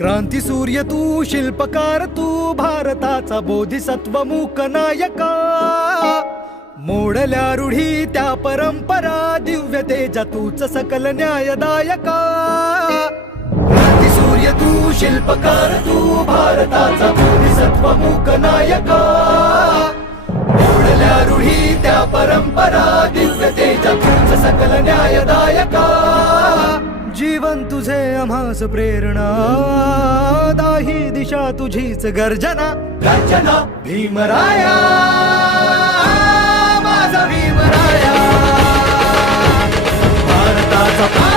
क्रांती सूर्य तू, शिल्पकार तू, भारताचा बोधिसत्व मूक नायका. मोडल्या रूढी त्या परंपरा, दिव्य तेजा तूच सकल न्यायदायका. क्रांती सूर्य तू, शिल्पकार तू, भारताचा बोधिसत्व मूक नायका. मोडल्या रूढी त्या परंपरा, दिव्य तेजा तूच सकल न्यायदायका. जीवन तुझे आम्हास प्रेरणा, दाही दिशा तुझीच गर्जना. गर्जना भीमराया, माझा भीमराया, भारताचा